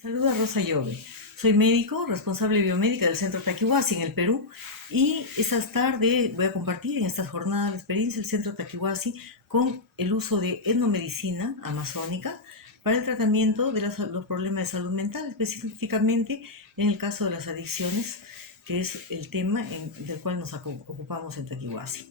Saluda Rosa Llove. Soy médico, responsable biomédica del Centro Taquihuasi en el Perú y esta tarde voy a compartir en estas jornadas de experiencia el Centro Taquihuasi con el uso de etnomedicina amazónica para el tratamiento de los problemas de salud mental, específicamente en el caso de las adicciones, que es el tema del cual nos ocupamos en Taquihuasi.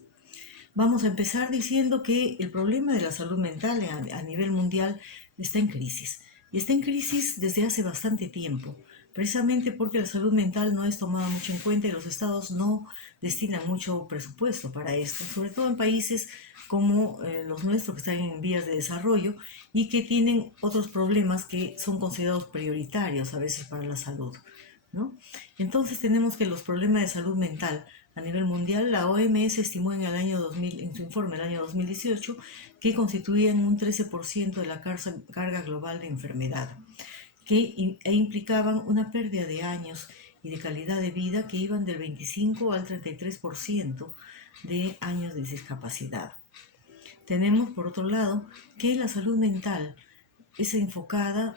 Vamos a empezar diciendo que el problema de la salud mental a nivel mundial está en crisis. Y está en crisis desde hace bastante tiempo, precisamente porque la salud mental no es tomada mucho en cuenta y los estados no destinan mucho presupuesto para esto, sobre todo en países como los nuestros que están en vías de desarrollo y que tienen otros problemas que son considerados prioritarios a veces para la salud, ¿no? Entonces tenemos que los problemas de salud mental a nivel mundial, la OMS estimó en el año 2000, en su informe del año 2018, que constituían un 13% de la carga global de enfermedad, e implicaban una pérdida de años y de calidad de vida que iban del 25 al 33% de años de discapacidad. Tenemos, por otro lado, que la salud mental es enfocada,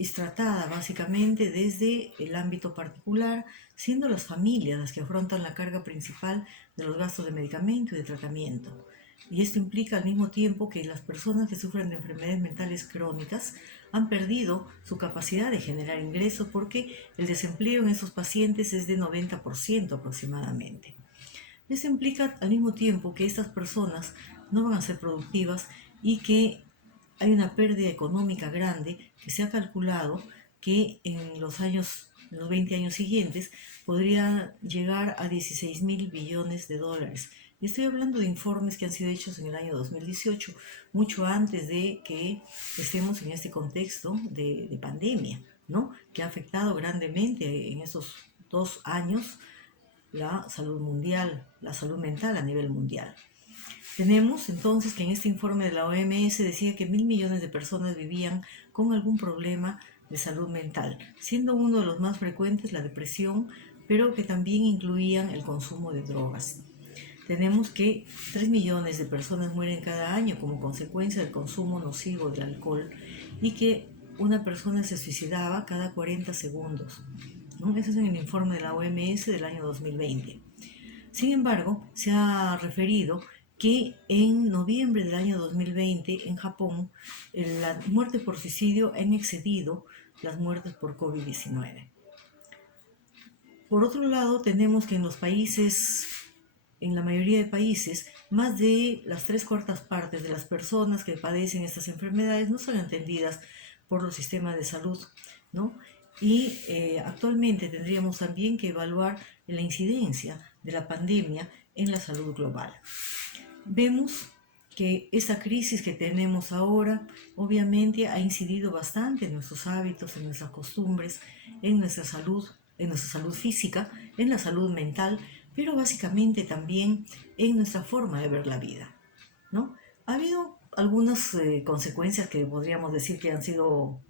es tratada básicamente desde el ámbito particular, siendo las familias las que afrontan la carga principal de los gastos de medicamento y de tratamiento. Y esto implica al mismo tiempo que las personas que sufren de enfermedades mentales crónicas han perdido su capacidad de generar ingresos porque el desempleo en esos pacientes es de 90% aproximadamente. Esto implica al mismo tiempo que estas personas no van a ser productivas y que hay una pérdida económica grande que se ha calculado que en los 20 años siguientes podría llegar a 16.000 billones de dólares. Y estoy hablando de informes que han sido hechos en el año 2018, mucho antes de que estemos en este contexto de pandemia, ¿no? Que ha afectado grandemente en esos 2 años la salud mundial, la salud mental a nivel mundial. Tenemos entonces que en este informe de la OMS decía que 1.000 millones de personas vivían con algún problema de salud mental, siendo uno de los más frecuentes la depresión, pero que también incluían el consumo de drogas. Tenemos que 3 millones de personas mueren cada año como consecuencia del consumo nocivo del alcohol y que una persona se suicidaba cada 40 segundos, ¿no? Eso es en el informe de la OMS del año 2020. Sin embargo, se ha referido que en noviembre del año 2020 en Japón las muertes por suicidio han excedido las muertes por COVID-19. Por otro lado, tenemos que en la mayoría de países, más de las 3/4 partes de las personas que padecen estas enfermedades no son atendidas por los sistemas de salud, ¿no? Y actualmente tendríamos también que evaluar la incidencia de la pandemia en la salud global. Vemos que esta crisis que tenemos ahora obviamente ha incidido bastante en nuestros hábitos, en nuestras costumbres, en nuestra salud física, en la salud mental, pero básicamente también en nuestra forma de ver la vida, ¿no? Ha habido algunas consecuencias que podríamos decir que han sido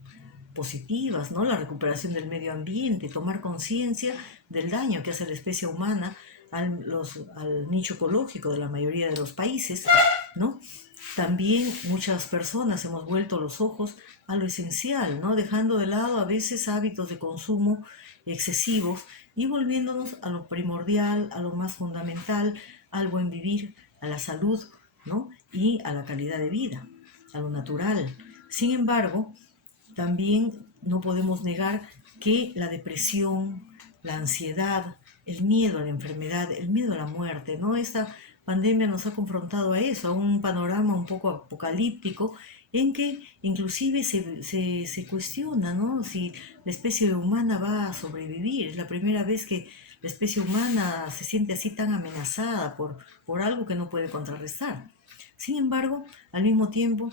positivas, ¿no? La recuperación del medio ambiente, tomar conciencia del daño que hace la especie humana al nicho ecológico de la mayoría de los países, ¿no? También muchas personas hemos vuelto los ojos a lo esencial, ¿no? Dejando de lado a veces hábitos de consumo excesivos y volviéndonos a lo primordial, a lo más fundamental, al buen vivir, a la salud, ¿no? Y a la calidad de vida, a lo natural. Sin embargo, también no podemos negar que la depresión, la ansiedad, el miedo a la enfermedad, el miedo a la muerte, ¿no? Esta pandemia nos ha confrontado a eso, a un panorama un poco apocalíptico en que inclusive se cuestiona, ¿no? Si la especie humana va a sobrevivir. Es la primera vez que la especie humana se siente así tan amenazada por algo que no puede contrarrestar. Sin embargo, al mismo tiempo,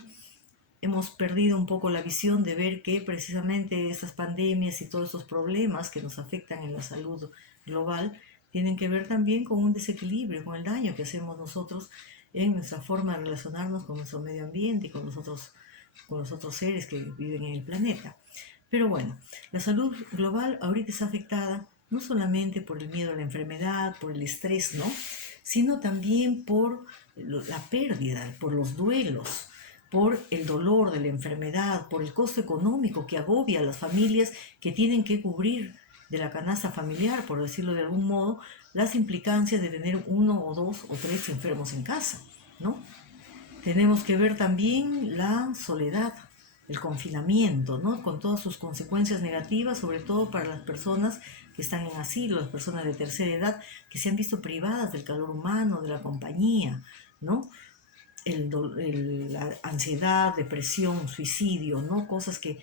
hemos perdido un poco la visión de ver que precisamente estas pandemias y todos estos problemas que nos afectan en la salud global tienen que ver también con un desequilibrio, con el daño que hacemos nosotros en nuestra forma de relacionarnos con nuestro medio ambiente y con los otros seres que viven en el planeta. Pero bueno, la salud global ahorita está afectada no solamente por el miedo a la enfermedad, por el estrés, ¿no? Sino también por la pérdida, por los duelos, por el dolor de la enfermedad, por el costo económico que agobia a las familias que tienen que cubrir de la canasta familiar, por decirlo de algún modo, las implicancias de tener uno o dos o tres enfermos en casa, ¿no? Tenemos que ver también la soledad, el confinamiento, ¿no? Con todas sus consecuencias negativas, sobre todo para las personas que están en asilo, las personas de tercera edad, que se han visto privadas del calor humano, de la compañía, ¿no? La ansiedad, depresión, suicidio, ¿no? Cosas que,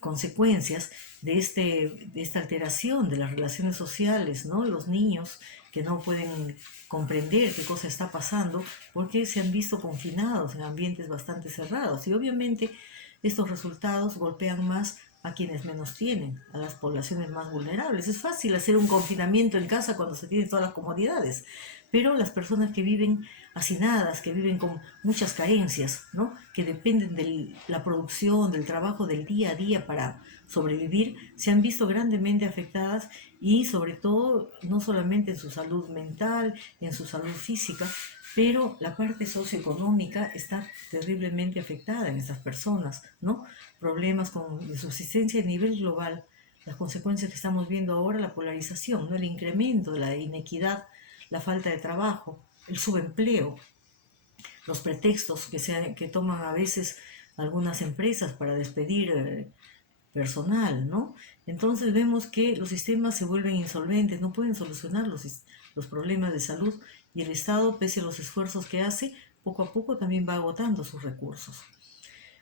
consecuencias de esta alteración de las relaciones sociales, ¿no? Los niños que no pueden comprender qué cosa está pasando porque se han visto confinados en ambientes bastante cerrados. Y obviamente estos resultados golpean más a quienes menos tienen, a las poblaciones más vulnerables. Es fácil hacer un confinamiento en casa cuando se tienen todas las comodidades, pero las personas que viven hacinadas, que viven con muchas carencias, ¿no? Que dependen de la producción, del trabajo del día a día para sobrevivir, se han visto grandemente afectadas y sobre todo no solamente en su salud mental, en su salud física, pero la parte socioeconómica está terriblemente afectada en estas personas, ¿no? Problemas de subsistencia a nivel global, las consecuencias que estamos viendo ahora, la polarización, ¿no? El incremento de la inequidad, la falta de trabajo, el subempleo, los pretextos que toman a veces algunas empresas para despedir personal, ¿no? Entonces vemos que los sistemas se vuelven insolventes, no pueden solucionar los problemas de salud y el Estado, pese a los esfuerzos que hace, poco a poco también va agotando sus recursos.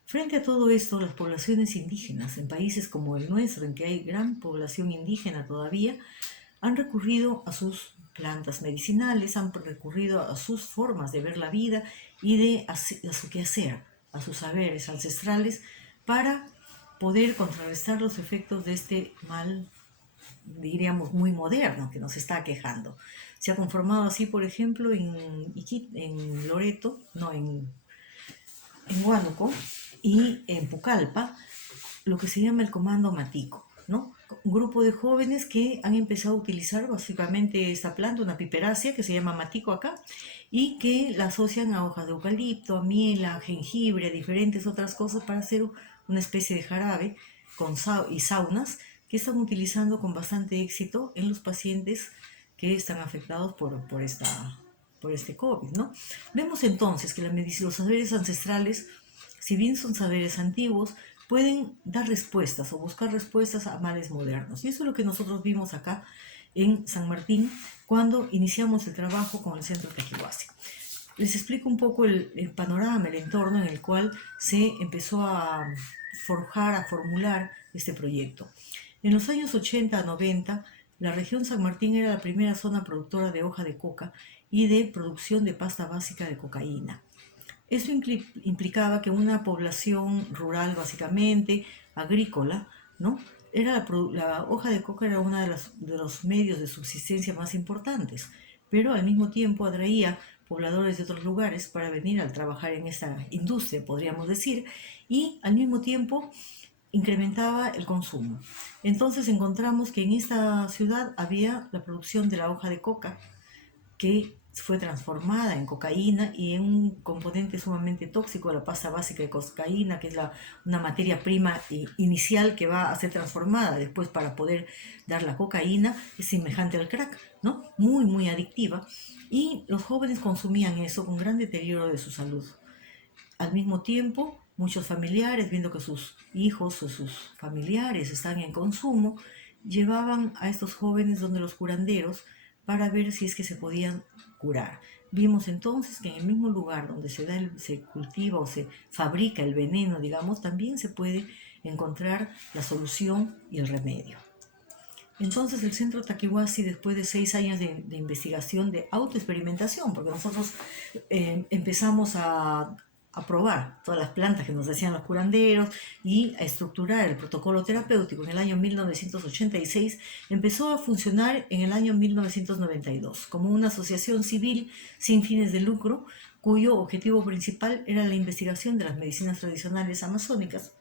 Frente a todo esto, las poblaciones indígenas en países como el nuestro, en que hay gran población indígena todavía, han recurrido a sus plantas medicinales, han recurrido a sus formas de ver la vida y a su quehacer, a sus saberes ancestrales para poder contrarrestar los efectos de este mal, diríamos, muy moderno que nos está aquejando. Se ha conformado así, por ejemplo, en Loreto, no, en Huánuco y en Pucallpa, lo que se llama el Comando Matico, ¿no? Un grupo de jóvenes que han empezado a utilizar básicamente esta planta, una piperácea que se llama matico acá, y que la asocian a hojas de eucalipto, a miel, a jengibre, a diferentes otras cosas para hacer una especie de jarabe y saunas que están utilizando con bastante éxito en los pacientes que están afectados por este COVID, ¿no? Vemos entonces que los saberes ancestrales, si bien son saberes antiguos, pueden dar respuestas o buscar respuestas a males modernos. Y eso es lo que nosotros vimos acá en San Martín cuando iniciamos el trabajo con el Centro Taquihuasi. Les explico un poco el panorama, el entorno en el cual se empezó a forjar, a formular este proyecto. En los años 80 a 90, la región San Martín era la primera zona productora de hoja de coca y de producción de pasta básica de cocaína. Eso implicaba que una población rural, básicamente agrícola, ¿no? La hoja de coca era uno de los medios de subsistencia más importantes, pero al mismo tiempo atraía pobladores de otros lugares para venir a trabajar en esta industria, podríamos decir, y al mismo tiempo incrementaba el consumo. Entonces encontramos que en esta ciudad había la producción de la hoja de coca, que fue transformada en cocaína y en un componente sumamente tóxico, la pasta básica de cocaína, que es una materia prima inicial que va a ser transformada después para poder dar la cocaína, es semejante al crack, ¿no? Muy, muy adictiva. Y los jóvenes consumían eso con gran deterioro de su salud. Al mismo tiempo, muchos familiares, viendo que sus hijos o sus familiares están en consumo, llevaban a estos jóvenes donde los curanderos para ver si es que se podían curar. Vimos entonces que en el mismo lugar donde se cultiva o se fabrica el veneno, digamos, también se puede encontrar la solución y el remedio. Entonces el Centro Taquihuasi, después de 6 años de investigación, de autoexperimentación, porque nosotros empezamos a probar todas las plantas que nos decían los curanderos y a estructurar el protocolo terapéutico en el año 1986, empezó a funcionar en el año 1992 como una asociación civil sin fines de lucro, cuyo objetivo principal era la investigación de las medicinas tradicionales amazónicas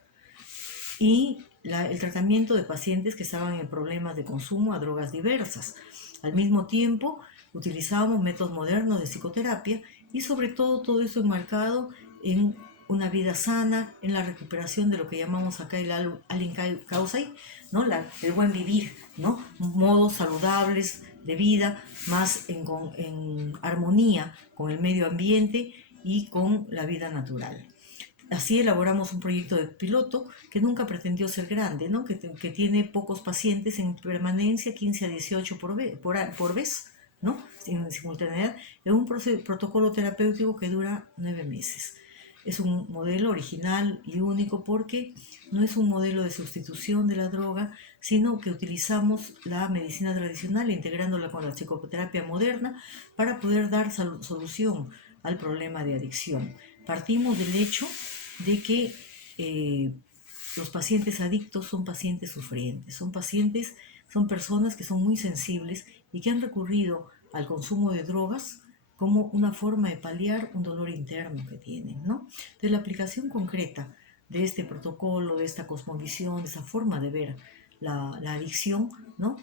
y el tratamiento de pacientes que estaban en problemas de consumo a drogas diversas. Al mismo tiempo, utilizábamos métodos modernos de psicoterapia y sobre todo eso enmarcado en una vida sana, en la recuperación de lo que llamamos acá el alin causai, ¿no? El buen vivir, ¿no? Modos saludables de vida, más en armonía con el medio ambiente y con la vida natural. Así elaboramos un proyecto de piloto que nunca pretendió ser grande, ¿no? Que tiene pocos pacientes en permanencia, 15 a 18 por vez, ¿no? En simultaneidad, en un protocolo terapéutico que dura 9 meses. Es un modelo original y único porque no es un modelo de sustitución de la droga, sino que utilizamos la medicina tradicional integrándola con la psicoterapia moderna para poder dar solución al problema de adicción. Partimos del hecho de que los pacientes adictos son pacientes sufrientes, son personas que son muy sensibles y que han recurrido al consumo de drogas como una forma de paliar un dolor interno que tienen, ¿no? Entonces, la aplicación concreta de este protocolo, de esta cosmovisión, de esa forma de ver la adicción, ¿no?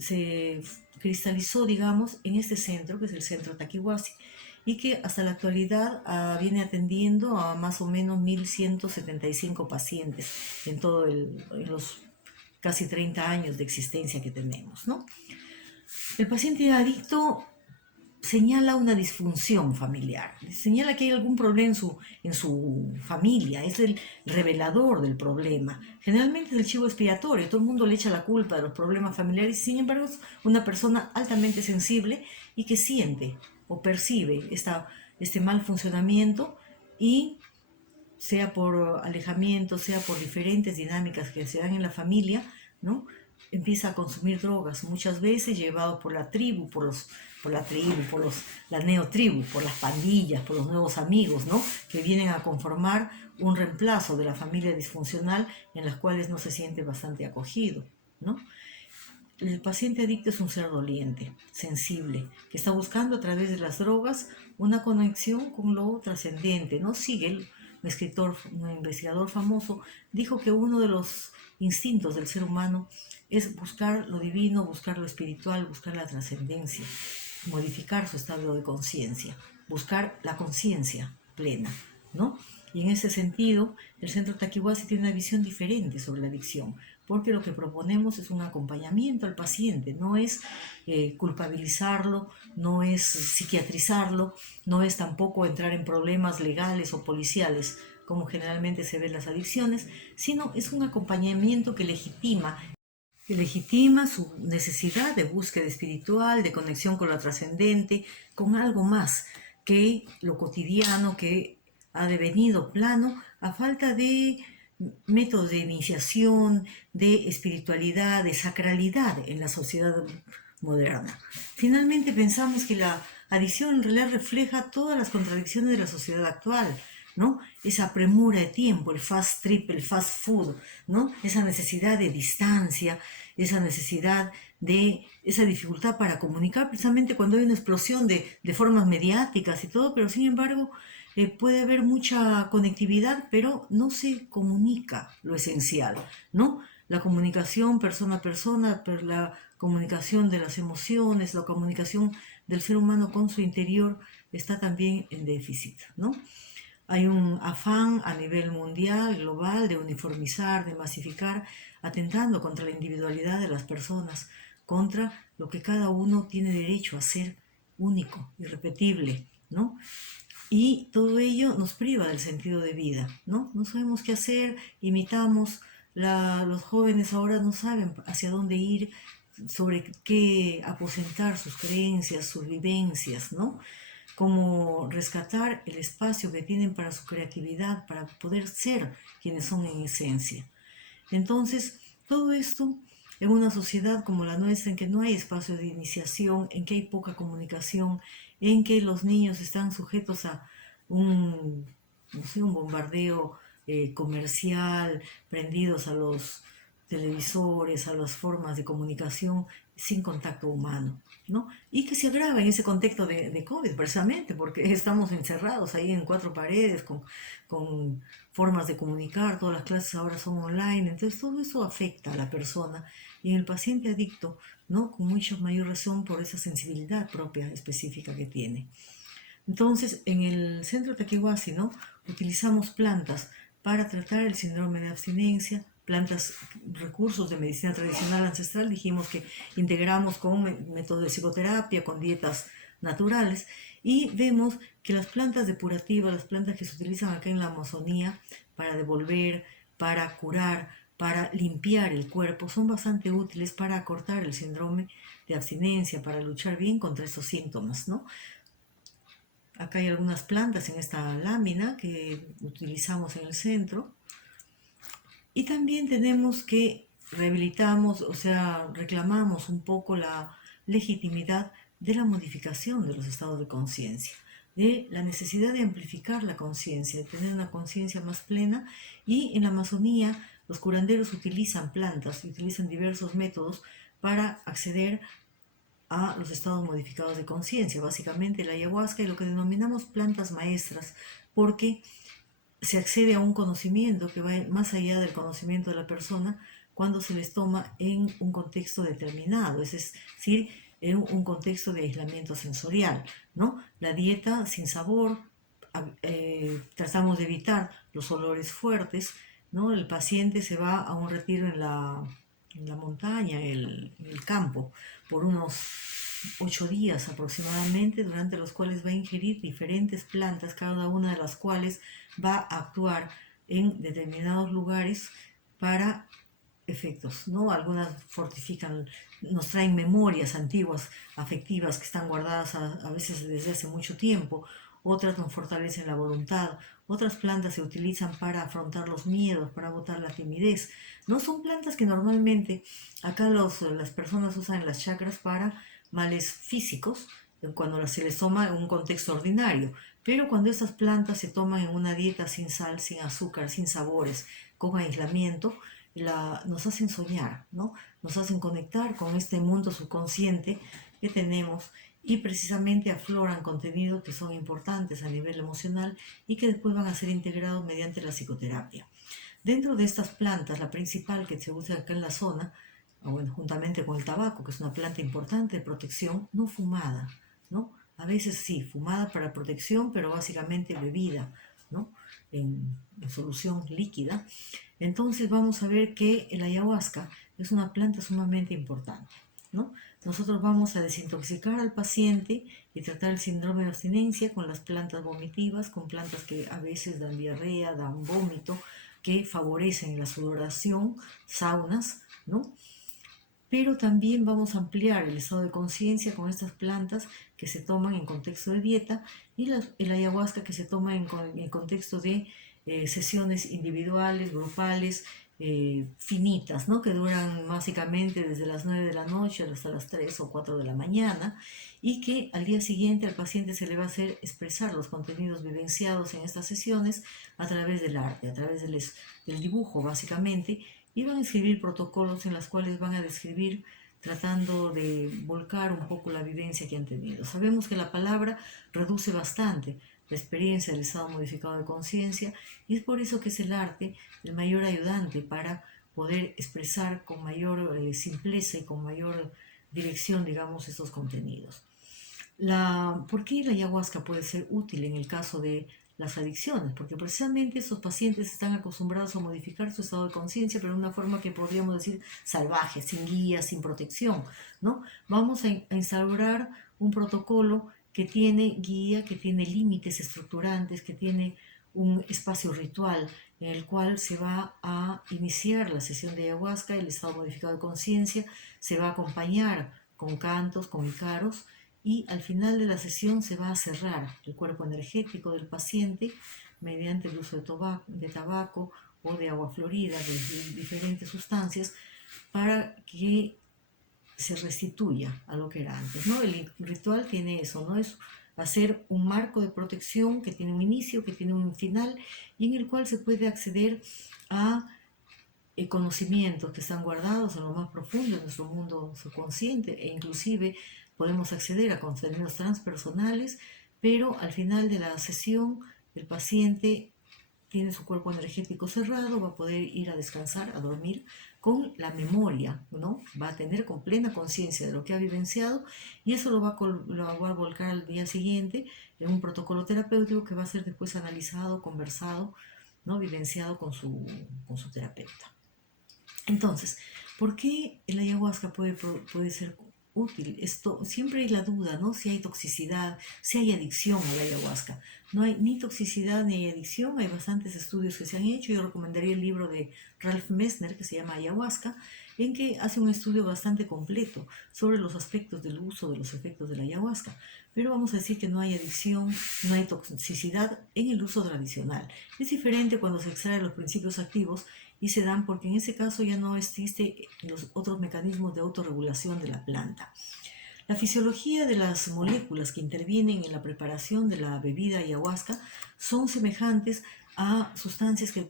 Se cristalizó, digamos, en este centro, que es el Centro Taquihuasi, y que hasta la actualidad viene atendiendo a más o menos 1.175 pacientes en los casi 30 años de existencia que tenemos, ¿no? El paciente adicto señala una disfunción familiar, señala que hay algún problema en su familia, es el revelador del problema. Generalmente es el chivo expiatorio, todo el mundo le echa la culpa de los problemas familiares, sin embargo es una persona altamente sensible y que siente o percibe este mal funcionamiento y sea por alejamiento, sea por diferentes dinámicas que se dan en la familia, ¿no? Empieza a consumir drogas, muchas veces llevado por la tribu, la neotribu, por las pandillas, por los nuevos amigos, ¿no? Que vienen a conformar un reemplazo de la familia disfuncional en las cuales no se siente bastante acogido, ¿no? El paciente adicto es un ser doliente, sensible, que está buscando a través de las drogas una conexión con lo trascendente. ¿No? Siegel, un investigador famoso, dijo que uno de los instintos del ser humano es buscar lo divino, buscar lo espiritual, buscar la trascendencia, modificar su estado de conciencia, buscar la conciencia plena, ¿no? Y en ese sentido, el Centro Taquihuasi tiene una visión diferente sobre la adicción, porque lo que proponemos es un acompañamiento al paciente, no es culpabilizarlo, no es psiquiatrizarlo, no es tampoco entrar en problemas legales o policiales, como generalmente se ven las adicciones, sino es un acompañamiento que legitima su necesidad de búsqueda espiritual, de conexión con lo trascendente, con algo más que lo cotidiano que ha devenido plano a falta de métodos de iniciación, de espiritualidad, de sacralidad en la sociedad moderna. Finalmente pensamos que la adicción en realidad refleja todas las contradicciones de la sociedad actual, ¿no? Esa premura de tiempo, el fast trip, el fast food, ¿no? Esa necesidad de distancia, esa necesidad de esa dificultad para comunicar, precisamente cuando hay una explosión de formas mediáticas y todo, pero sin embargo puede haber mucha conectividad, pero no se comunica lo esencial, ¿no? La comunicación persona a persona, la comunicación de las emociones, la comunicación del ser humano con su interior está también en déficit, ¿no? Hay un afán a nivel mundial, global, de uniformizar, de masificar, atentando contra la individualidad de las personas, contra lo que cada uno tiene derecho a ser único, irrepetible, ¿no? Y todo ello nos priva del sentido de vida, ¿no? No sabemos qué hacer, imitamos, los jóvenes ahora no saben hacia dónde ir, sobre qué aposentar sus creencias, sus vivencias, ¿no? Como rescatar el espacio que tienen para su creatividad, para poder ser quienes son en esencia. Entonces, todo esto en una sociedad como la nuestra, en que no hay espacio de iniciación, en que hay poca comunicación, en que los niños están sujetos a un, no sé, un bombardeo comercial, prendidos a los televisores, a las formas de comunicación sin contacto humano, ¿no? Y que se agrava en ese contexto de COVID, precisamente, porque estamos encerrados ahí en cuatro paredes, con formas de comunicar, todas las clases ahora son online, entonces todo eso afecta a la persona y en el paciente adicto, ¿no? Con mucha mayor razón por esa sensibilidad propia específica que tiene. Entonces, en el Centro Taquihuasi, ¿no? utilizamos plantas para tratar el síndrome de abstinencia, plantas, recursos de medicina tradicional ancestral, dijimos que integramos con método de psicoterapia, con dietas naturales, y vemos que las plantas depurativas, las plantas que se utilizan acá en la Amazonía para devolver, para curar, para limpiar el cuerpo, son bastante útiles para acortar el síndrome de abstinencia, para luchar bien contra esos síntomas, ¿no? Acá hay algunas plantas en esta lámina que utilizamos en el centro. Y también tenemos que rehabilitamos, o sea, reclamamos un poco la legitimidad de la modificación de los estados de conciencia, de la necesidad de amplificar la conciencia, de tener una conciencia más plena. Y en la Amazonía los curanderos utilizan plantas, utilizan diversos métodos para acceder a los estados modificados de conciencia, básicamente la ayahuasca y lo que denominamos plantas maestras, porque se accede a un conocimiento que va más allá del conocimiento de la persona cuando se les toma en un contexto determinado, es decir, en un contexto de aislamiento sensorial, ¿no? La dieta sin sabor, tratamos de evitar los olores fuertes, ¿no? El paciente se va a un retiro en la montaña, en el campo, por unos 8 días aproximadamente, durante los cuales va a ingerir diferentes plantas, cada una de las cuales va a actuar en determinados lugares para efectos, ¿no? Algunas fortifican, nos traen memorias antiguas, afectivas, que están guardadas a veces desde hace mucho tiempo, otras nos fortalecen la voluntad, otras plantas se utilizan para afrontar los miedos, para botar la timidez. No son plantas que normalmente acá las personas usan en las chakras para males físicos, cuando se les toma en un contexto ordinario, pero cuando estas plantas se toman en una dieta sin sal, sin azúcar, sin sabores, con aislamiento, nos hacen soñar, ¿no? Nos hacen conectar con este mundo subconsciente que tenemos, y precisamente afloran contenidos que son importantes a nivel emocional y que después van a ser integrados mediante la psicoterapia. Dentro de estas plantas, la principal que se usa acá en la zona, bueno, juntamente con el tabaco, que es una planta importante de protección, no fumada, ¿no? A veces sí, fumada para protección, pero básicamente bebida, ¿no? En solución líquida. Entonces vamos a ver que el ayahuasca es una planta sumamente importante, ¿no? Nosotros vamos a desintoxicar al paciente y tratar el síndrome de abstinencia con las plantas vomitivas, con plantas que a veces dan diarrea, dan vómito, que favorecen la sudoración, saunas, ¿no? Pero también vamos a ampliar el estado de conciencia con estas plantas que se toman en contexto de dieta, y el ayahuasca que se toma en contexto de sesiones individuales, grupales, finitas, ¿no? Que duran básicamente desde las 9 de la noche hasta las 3 o 4 de la mañana, y que al día siguiente al paciente se le va a hacer expresar los contenidos vivenciados en estas sesiones a través del arte, a través del dibujo básicamente, y van a escribir protocolos en los cuales van a describir, tratando de volcar un poco la vivencia que han tenido. Sabemos que la palabra reduce bastante la experiencia del estado modificado de conciencia, y es por eso que es el arte el mayor ayudante para poder expresar con mayor simpleza y con mayor dirección, digamos, estos contenidos. ¿Por qué la ayahuasca puede ser útil en el caso de las adicciones? Porque precisamente esos pacientes están acostumbrados a modificar su estado de conciencia, pero de una forma que podríamos decir salvaje, sin guía, sin protección, ¿no? Vamos a instaurar un protocolo que tiene guía, que tiene límites estructurantes, que tiene un espacio ritual en el cual se va a iniciar la sesión de ayahuasca. El estado modificado de conciencia se va a acompañar con cantos, con icaros, y al final de la sesión se va a cerrar el cuerpo energético del paciente mediante el uso de tabaco o de agua florida, de diferentes sustancias, para que se restituya a lo que era antes, ¿no? El ritual tiene eso, ¿no? Es hacer un marco de protección que tiene un inicio, que tiene un final, y en el cual se puede acceder a conocimientos que están guardados en lo más profundo de nuestro mundo subconsciente, e inclusive podemos acceder a contenidos transpersonales, pero al final de la sesión el paciente tiene su cuerpo energético cerrado, va a poder ir a descansar, a dormir, con la memoria, ¿no? Va a tener con plena conciencia de lo que ha vivenciado y eso lo va a volcar al día siguiente en un protocolo terapéutico que va a ser después analizado, conversado, ¿no? Vivenciado con su terapeuta. Entonces, ¿por qué el ayahuasca puede ser útil? Esto, siempre hay la duda, ¿no? Si hay toxicidad, si hay adicción a la ayahuasca. No hay ni toxicidad ni hay adicción, hay bastantes estudios que se han hecho. Yo recomendaría el libro de Ralph Messner que se llama Ayahuasca, en que hace un estudio bastante completo sobre los aspectos del uso de los efectos de la ayahuasca. Pero vamos a decir que no hay adicción, no hay toxicidad en el uso tradicional. Es diferente cuando se extraen los principios activos y se dan porque en ese caso ya no existen los otros mecanismos de autorregulación de la planta. La fisiología de las moléculas que intervienen en la preparación de la bebida ayahuasca son semejantes a sustancias que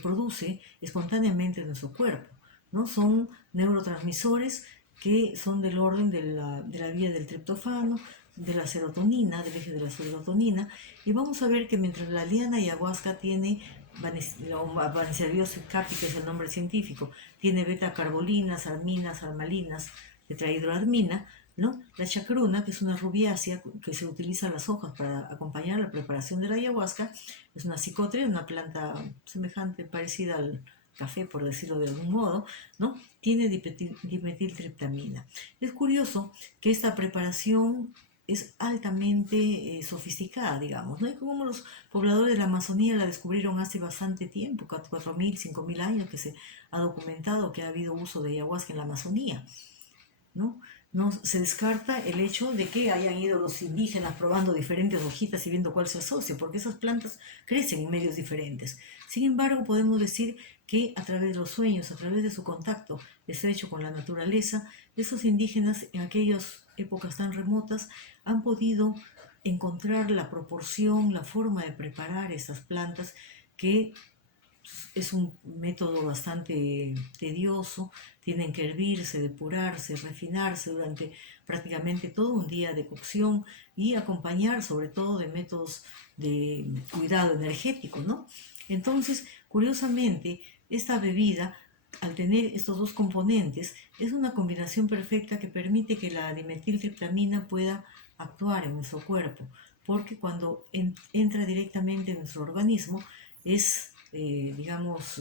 produce espontáneamente nuestro cuerpo, ¿no? Son neurotransmisores que son del orden de la vía del triptofano, de la serotonina, del eje de la serotonina, y vamos a ver que mientras la liana ayahuasca tiene Banisteriopsis capi, que es el nombre científico, tiene beta-carbolinas, arminas, armalinas, tetrahidroarmina, ¿no? La chacruna, que es una rubiácea que se utiliza en las hojas para acompañar la preparación de la ayahuasca, es una psicotria, una planta semejante, parecida al café, por decirlo de algún modo, ¿no? Tiene dimetiltriptamina. Es curioso que esta preparación es altamente sofisticada, digamos, ¿no? Y como los pobladores de la Amazonía la descubrieron hace bastante tiempo, 4.000, 5.000 años que se ha documentado que ha habido uso de ayahuasca en la Amazonía, ¿no? No se descarta el hecho de que hayan ido los indígenas probando diferentes hojitas y viendo cuál se asocia, porque esas plantas crecen en medios diferentes. Sin embargo, podemos decir que a través de los sueños, a través de su contacto estrecho con la naturaleza, esos indígenas en aquellas épocas tan remotas han podido encontrar la proporción, la forma de preparar estas plantas que es un método bastante tedioso, tienen que hervirse, depurarse, refinarse durante prácticamente todo un día de cocción y acompañar sobre todo de métodos de cuidado energético, ¿no? Entonces, curiosamente, esta bebida, al tener estos dos componentes, es una combinación perfecta que permite que la dimetiltriptamina pueda actuar en nuestro cuerpo, porque cuando entra directamente en nuestro organismo es digamos,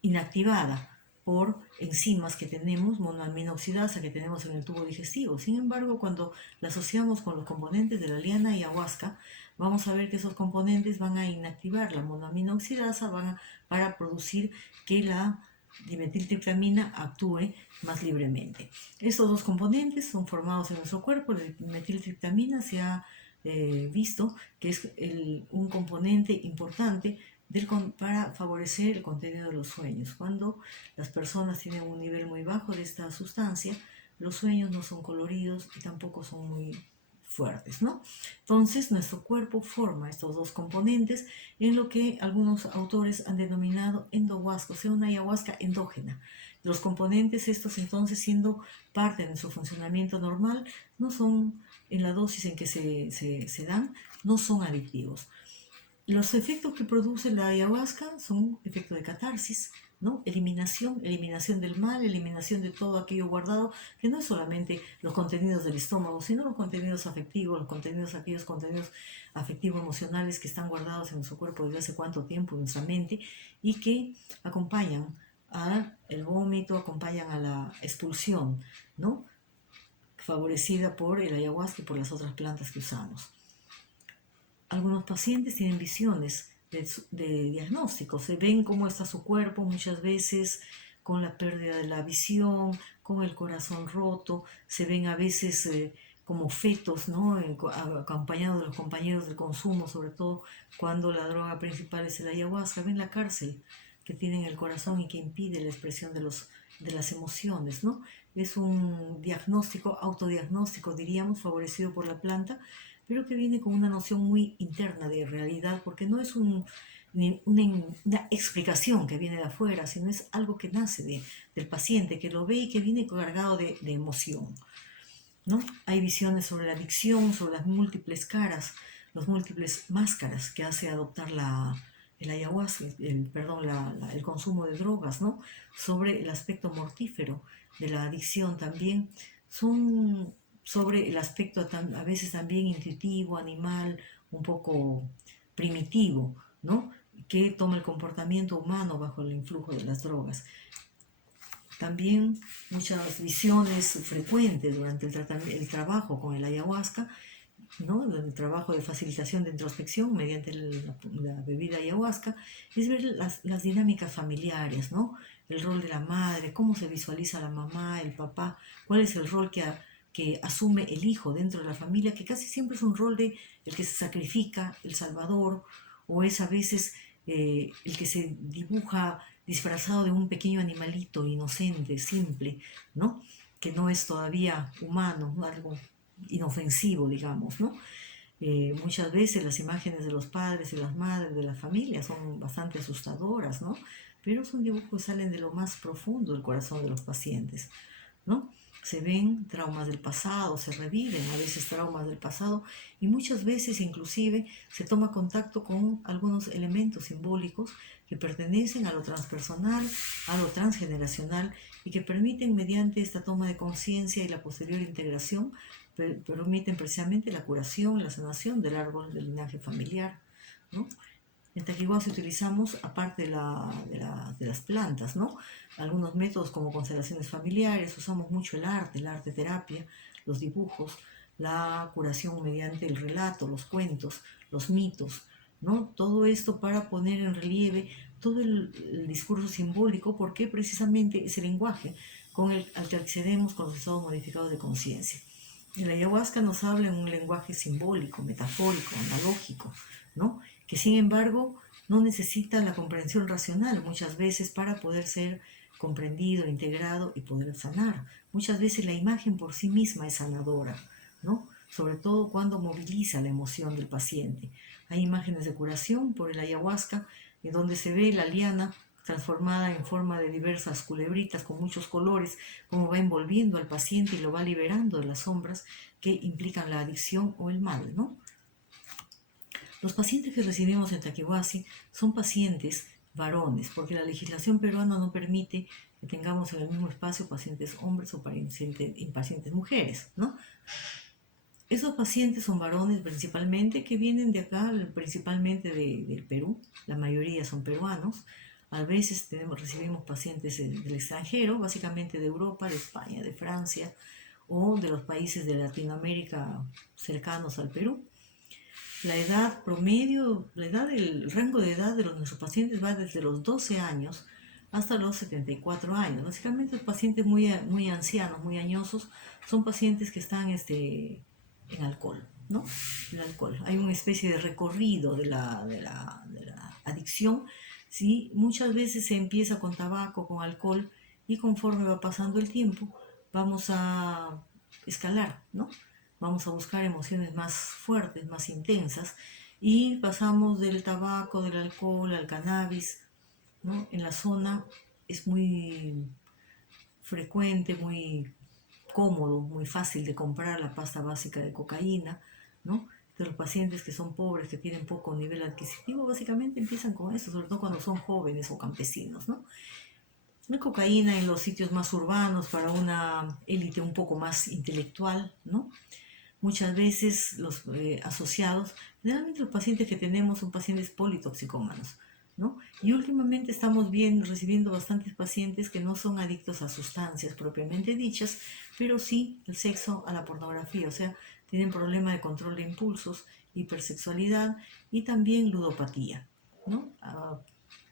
inactivada por enzimas que tenemos, monoaminoxidasa que tenemos en el tubo digestivo. Sin embargo, cuando la asociamos con los componentes de la liana y ayahuasca, vamos a ver que esos componentes van a inactivar la monoaminoxidasa para producir que la dimetiltriptamina actúe más libremente. Estos dos componentes son formados en nuestro cuerpo. La dimetiltriptamina se ha visto que es un componente importante para favorecer el contenido de los sueños. Cuando las personas tienen un nivel muy bajo de esta sustancia, los sueños no son coloridos y tampoco son muy fuertes, ¿no? Entonces, nuestro cuerpo forma estos dos componentes en lo que algunos autores han denominado endohuasca, o sea, una ayahuasca endógena. Los componentes estos, entonces, siendo parte de nuestro funcionamiento normal, no son, en la dosis en que se dan, no son adictivos. Los efectos que produce la ayahuasca son efectos de catarsis, ¿no? Eliminación del mal, eliminación de todo aquello guardado, que no es solamente los contenidos del estómago, sino los contenidos afectivos, aquellos contenidos afectivos emocionales que están guardados en nuestro cuerpo desde hace cuánto tiempo, en nuestra mente, y que acompañan al vómito, acompañan a la expulsión, ¿no? Favorecida por el ayahuasca y por las otras plantas que usamos. Algunos pacientes tienen visiones de diagnóstico, se ven cómo está su cuerpo muchas veces con la pérdida de la visión, con el corazón roto, se ven a veces como fetos, ¿no? Acompañados de los compañeros de consumo, sobre todo cuando la droga principal es el ayahuasca, ven la cárcel que tienen el corazón y que impide la expresión de las emociones, ¿no? Es un diagnóstico, autodiagnóstico, diríamos, favorecido por la planta, pero que viene con una noción muy interna de realidad, porque no es una explicación que viene de afuera, sino es algo que nace del paciente, que lo ve y que viene cargado de emoción, ¿no? Hay visiones sobre la adicción, sobre las múltiples caras, las múltiples máscaras que hace adoptar el ayahuasca, el consumo de drogas, ¿no? Sobre el aspecto mortífero de la adicción también, son sobre el aspecto a veces también intuitivo, animal, un poco primitivo, ¿no? Que toma el comportamiento humano bajo el influjo de las drogas. También muchas visiones frecuentes durante el trabajo con el ayahuasca, ¿no? El trabajo de facilitación de introspección mediante la bebida ayahuasca, es ver las dinámicas familiares, ¿no? El rol de la madre, cómo se visualiza la mamá, el papá, cuál es el rol que asume el hijo dentro de la familia, que casi siempre es un rol de el que se sacrifica, el salvador, o es a veces el que se dibuja disfrazado de un pequeño animalito inocente, simple, ¿no? Que no es todavía humano, ¿no? Algo inofensivo, digamos, ¿no? Muchas veces las imágenes de los padres y las madres de la familia son bastante asustadoras, ¿no? Pero son dibujos que salen de lo más profundo del corazón de los pacientes, ¿no? Se ven traumas del pasado, se reviven a veces traumas del pasado y muchas veces inclusive se toma contacto con algunos elementos simbólicos que pertenecen a lo transpersonal, a lo transgeneracional y que permiten mediante esta toma de conciencia y la posterior integración, permiten precisamente la curación, la sanación del árbol del linaje familiar, ¿no? En Taquihuasi utilizamos, aparte de las plantas, ¿no? Algunos métodos como constelaciones familiares, usamos mucho el arte terapia, los dibujos, la curación mediante el relato, los cuentos, los mitos, ¿no? Todo esto para poner en relieve todo el discurso simbólico, porque precisamente es el lenguaje al que accedemos con los estados modificados de conciencia. El ayahuasca nos habla en un lenguaje simbólico, metafórico, analógico, ¿no? Que sin embargo no necesita la comprensión racional muchas veces para poder ser comprendido, integrado y poder sanar. Muchas veces la imagen por sí misma es sanadora, ¿no? Sobre todo cuando moviliza la emoción del paciente. Hay imágenes de curación por el ayahuasca en donde se ve la liana transformada en forma de diversas culebritas con muchos colores, como va envolviendo al paciente y lo va liberando de las sombras que implican la adicción o el mal, ¿no? Los pacientes que recibimos en Taquihuasi son pacientes varones, porque la legislación peruana no permite que tengamos en el mismo espacio pacientes hombres o pacientes mujeres, ¿no? Esos pacientes son varones principalmente que vienen de acá, principalmente del Perú, la mayoría son peruanos. A veces recibimos pacientes del extranjero, básicamente de Europa, de España, de Francia o de los países de Latinoamérica cercanos al Perú. La edad promedio, el rango de edad de nuestros pacientes va desde los 12 años hasta los 74 años. Básicamente los pacientes muy ancianos, muy añosos, son pacientes que están en alcohol, ¿no? En alcohol. Hay una especie de recorrido de la adicción, ¿sí? Muchas veces se empieza con tabaco, con alcohol, y conforme va pasando el tiempo, vamos a escalar, ¿no? Vamos a buscar emociones más fuertes, más intensas, y pasamos del tabaco, del alcohol al cannabis, ¿no? En la zona es muy frecuente, muy cómodo, muy fácil de comprar la pasta básica de cocaína, ¿no? De los pacientes que son pobres, que tienen poco nivel adquisitivo, básicamente empiezan con eso, sobre todo cuando son jóvenes o campesinos, ¿no? La cocaína en los sitios más urbanos para una élite un poco más intelectual, ¿no? Muchas veces los asociados, generalmente los pacientes que tenemos son pacientes politoxicómanos, ¿no? Y últimamente estamos recibiendo bastantes pacientes que no son adictos a sustancias propiamente dichas, pero sí el sexo, a la pornografía, o sea, tienen problema de control de impulsos, hipersexualidad y también ludopatía, ¿no?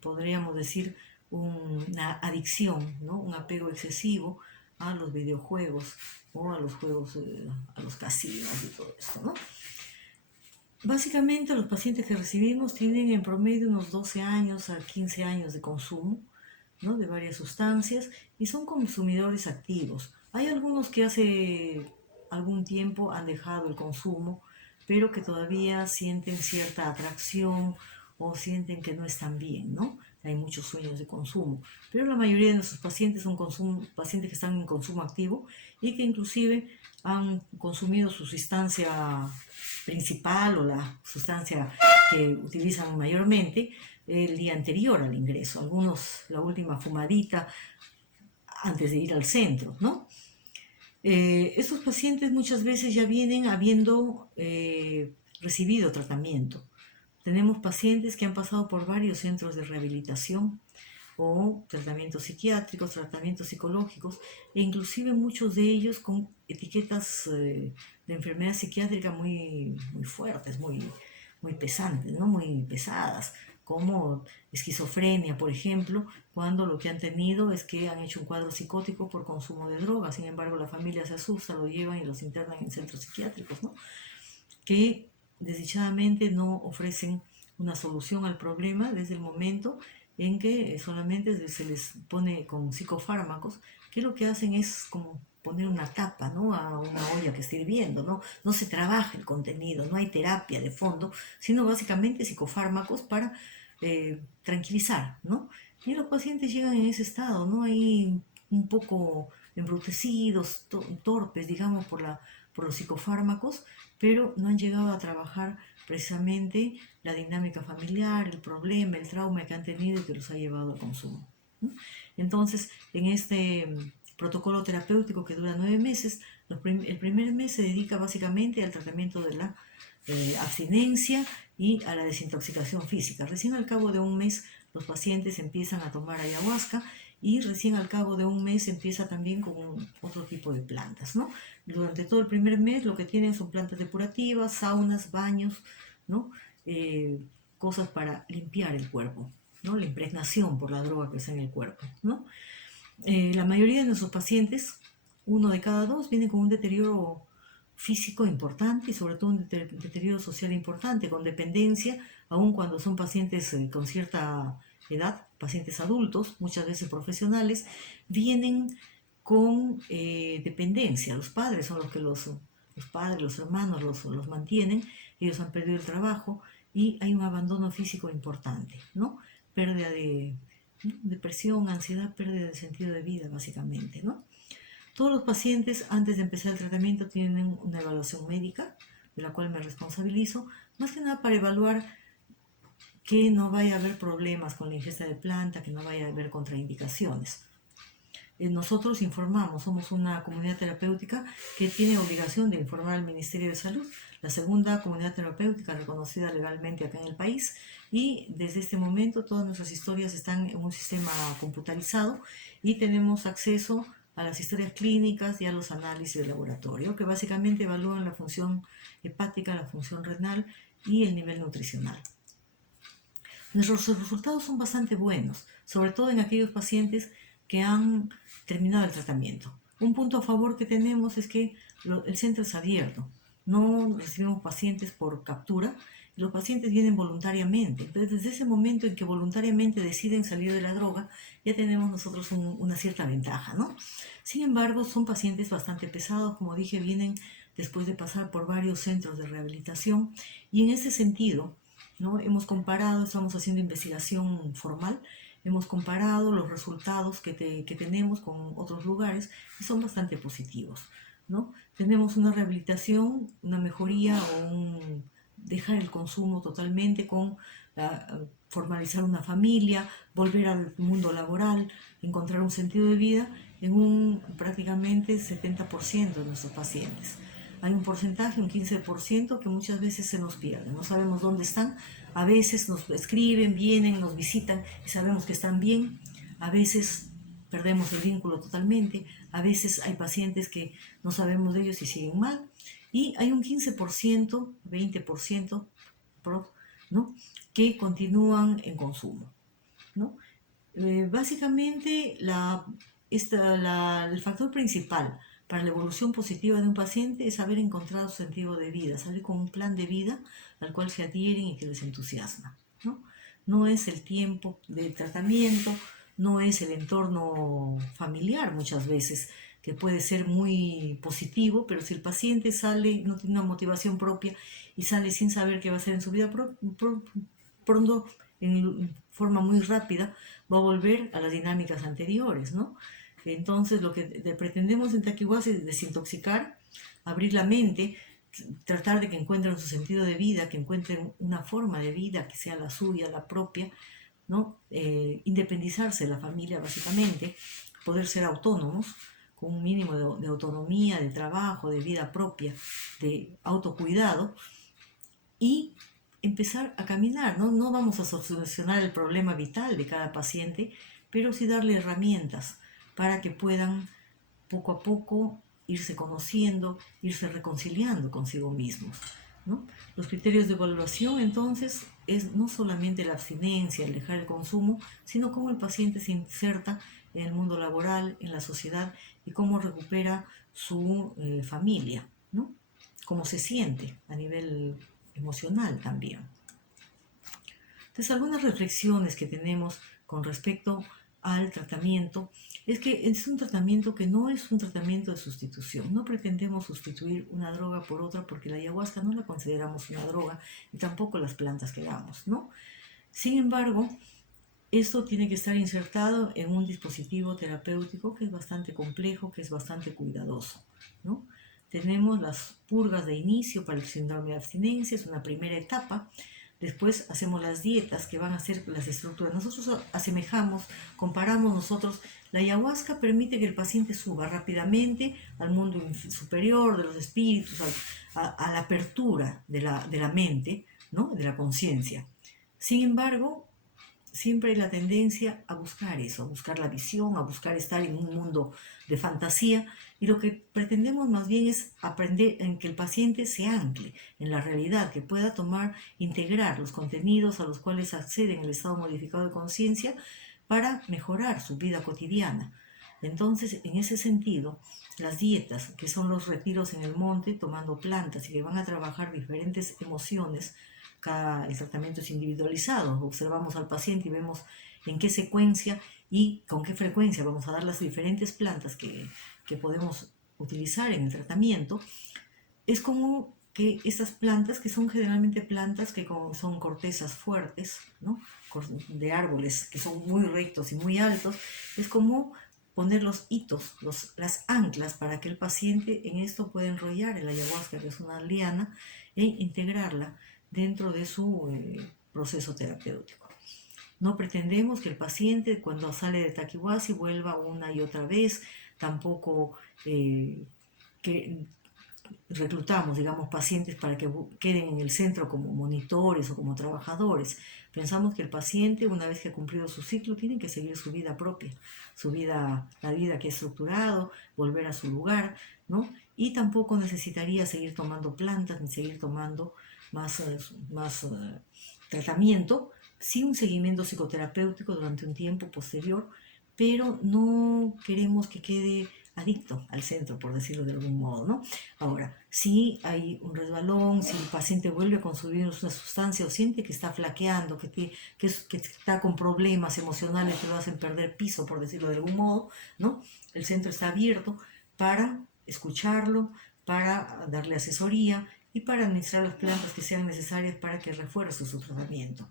Podríamos decir una adicción, ¿no? Un apego excesivo a los videojuegos o a los juegos, a los casinos y todo esto, ¿no? Básicamente los pacientes que recibimos tienen en promedio unos 12 años a 15 años de consumo, ¿no? De varias sustancias y son consumidores activos. Hay algunos que hace algún tiempo han dejado el consumo, pero que todavía sienten cierta atracción o sienten que no están bien, ¿no? Hay muchos sueños de consumo, pero la mayoría de nuestros pacientes son pacientes que están en consumo activo y que inclusive han consumido su sustancia principal o la sustancia que utilizan mayormente, el día anterior al ingreso, algunos la última fumadita antes de ir al centro, ¿no? Estos pacientes muchas veces ya vienen habiendo recibido tratamiento. Tenemos pacientes que han pasado por varios centros de rehabilitación o tratamientos psiquiátricos, tratamientos psicológicos, e inclusive muchos de ellos con etiquetas de enfermedad psiquiátrica muy fuertes, muy pesantes, ¿no? Muy pesadas, como esquizofrenia, por ejemplo, cuando lo que han tenido es que han hecho un cuadro psicótico por consumo de drogas. Sin embargo, la familia se asusta, lo llevan y los internan en centros psiquiátricos, ¿no? Que desdichadamente no ofrecen una solución al problema desde el momento en que solamente se les pone con psicofármacos, que lo que hacen es como poner una tapa, ¿no?, a una olla que está hirviendo, ¿no? No se trabaja el contenido, no hay terapia de fondo, sino básicamente psicofármacos para tranquilizar, ¿no? Y los pacientes llegan en ese estado, ¿no? Ahí un poco embrutecidos, torpes, digamos, por los psicofármacos, pero no han llegado a trabajar precisamente la dinámica familiar, el problema, el trauma que han tenido y que los ha llevado al consumo, ¿no? Entonces, en este protocolo terapéutico que dura 9 meses, el primer mes se dedica básicamente al tratamiento de la abstinencia y a la desintoxicación física. Recién al cabo de un mes los pacientes empiezan a tomar ayahuasca y recién al cabo de un mes empieza también con otro tipo de plantas, ¿no? Durante todo el primer mes lo que tienen son plantas depurativas, saunas, baños, ¿no? Cosas para limpiar el cuerpo, ¿no? La impregnación por la droga que está en el cuerpo, ¿no? La mayoría de nuestros pacientes, 1 de cada 2, vienen con un deterioro físico importante y sobre todo un deterioro social importante, con dependencia, aun cuando son pacientes con cierta edad, pacientes adultos, muchas veces profesionales, vienen con dependencia. Los padres son los que los padres, los hermanos los mantienen, ellos han perdido el trabajo y hay un abandono físico importante, ¿no? Pérdida de depresión, ansiedad, pérdida de sentido de vida, básicamente, ¿no? Todos los pacientes antes de empezar el tratamiento tienen una evaluación médica, de la cual me responsabilizo, más que nada para evaluar que no vaya a haber problemas con la ingesta de planta, que no vaya a haber contraindicaciones. Nosotros informamos, somos una comunidad terapéutica que tiene obligación de informar al Ministerio de Salud, la segunda comunidad terapéutica reconocida legalmente acá en el país, y desde este momento todas nuestras historias están en un sistema computarizado y tenemos acceso a las historias clínicas y a los análisis de laboratorio, que básicamente evalúan la función hepática, la función renal y el nivel nutricional. Nuestros resultados son bastante buenos, sobre todo en aquellos pacientes que han terminado el tratamiento. Un punto a favor que tenemos es que el centro es abierto, no recibimos pacientes por captura, los pacientes vienen voluntariamente. Entonces, desde ese momento en que voluntariamente deciden salir de la droga, ya tenemos nosotros una cierta ventaja, ¿no? Sin embargo, son pacientes bastante pesados, como dije, vienen después de pasar por varios centros de rehabilitación y en ese sentido, ¿no?, hemos comparado, estamos haciendo investigación formal, hemos comparado los resultados que tenemos con otros lugares y son bastante positivos, ¿no? Tenemos una rehabilitación, una mejoría o dejar el consumo totalmente con formalizar una familia, volver al mundo laboral, encontrar un sentido de vida en un prácticamente 70% de nuestros pacientes. Hay un porcentaje, un 15%, que muchas veces se nos pierde. No sabemos dónde están. A veces nos escriben, vienen, nos visitan y sabemos que están bien. A veces perdemos el vínculo totalmente. A veces hay pacientes que no sabemos de ellos y siguen mal. Y hay un 15%, 20%, ¿no?, que continúan en consumo, ¿no? Básicamente, el factor principal para la evolución positiva de un paciente es haber encontrado su sentido de vida, salir con un plan de vida al cual se adhieren y que les entusiasma, ¿no? No es el tiempo de tratamiento, no es el entorno familiar muchas veces, que puede ser muy positivo, pero si el paciente sale, no tiene una motivación propia y sale sin saber qué va a hacer en su vida, pronto, en forma muy rápida, va a volver a las dinámicas anteriores, ¿no? Entonces, lo que pretendemos en Taquihuasi es desintoxicar, abrir la mente, tratar de que encuentren su sentido de vida, que encuentren una forma de vida que sea la suya, la propia, ¿no? Independizarse de la familia básicamente, poder ser autónomos, con un mínimo de autonomía, de trabajo, de vida propia, de autocuidado, y empezar a caminar, ¿no? No vamos a solucionar el problema vital de cada paciente, pero sí darle herramientas para que puedan poco a poco irse conociendo, irse reconciliando consigo mismos, ¿no? Los criterios de evaluación entonces es no solamente la abstinencia, el dejar el consumo, sino cómo el paciente se inserta en el mundo laboral, en la sociedad, y cómo recupera su familia, ¿no? Cómo se siente a nivel emocional también. Entonces, algunas reflexiones que tenemos con respecto al tratamiento es que es un tratamiento que no es un tratamiento de sustitución. No pretendemos sustituir una droga por otra, porque la ayahuasca no la consideramos una droga y tampoco las plantas que damos, ¿no? Sin embargo, esto tiene que estar insertado en un dispositivo terapéutico que es bastante complejo, que es bastante cuidadoso, ¿no? Tenemos las purgas de inicio para el síndrome de abstinencia, es una primera etapa. Después hacemos las dietas que van a ser las estructuras. Nosotros asemejamos, comparamos nosotros. La ayahuasca permite que el paciente suba rápidamente al mundo superior de los espíritus, a la apertura de la mente, ¿no? De la conciencia. Sin embargo, siempre hay la tendencia a buscar eso, a buscar la visión, a buscar estar en un mundo de fantasía, y lo que pretendemos más bien es aprender en que el paciente se ancle en la realidad, que pueda tomar, integrar los contenidos a los cuales accede en el estado modificado de conciencia para mejorar su vida cotidiana. Entonces, en ese sentido, las dietas, que son los retiros en el monte, tomando plantas y que van a trabajar diferentes emociones, el tratamiento es individualizado, observamos al paciente y vemos en qué secuencia y con qué frecuencia vamos a dar las diferentes plantas que podemos utilizar en el tratamiento. Es como que estas plantas, que son generalmente plantas que son cortezas fuertes, ¿no? De árboles que son muy rectos y muy altos, es como poner los hitos, las anclas para que el paciente en esto pueda enrollar el ayahuasca, que es una liana, e integrarla dentro de su proceso terapéutico. No pretendemos que el paciente cuando sale de Taquihuasi vuelva una y otra vez, tampoco que reclutamos, digamos, pacientes para que queden en el centro como monitores o como trabajadores. Pensamos que el paciente, una vez que ha cumplido su ciclo, tiene que seguir su vida propia, su vida, la vida que ha estructurado, volver a su lugar, ¿no? Y tampoco necesitaría seguir tomando plantas ni seguir tomando más tratamiento, sí un seguimiento psicoterapéutico durante un tiempo posterior, pero no queremos que quede adicto al centro, por decirlo de algún modo, ¿no? Ahora, si hay un resbalón, si el paciente vuelve a consumir una sustancia o siente que está flaqueando, que está con problemas emocionales que lo hacen perder piso, por decirlo de algún modo, ¿no? El centro está abierto para escucharlo, para darle asesoría y para administrar las plantas que sean necesarias para que refuerce su tratamiento.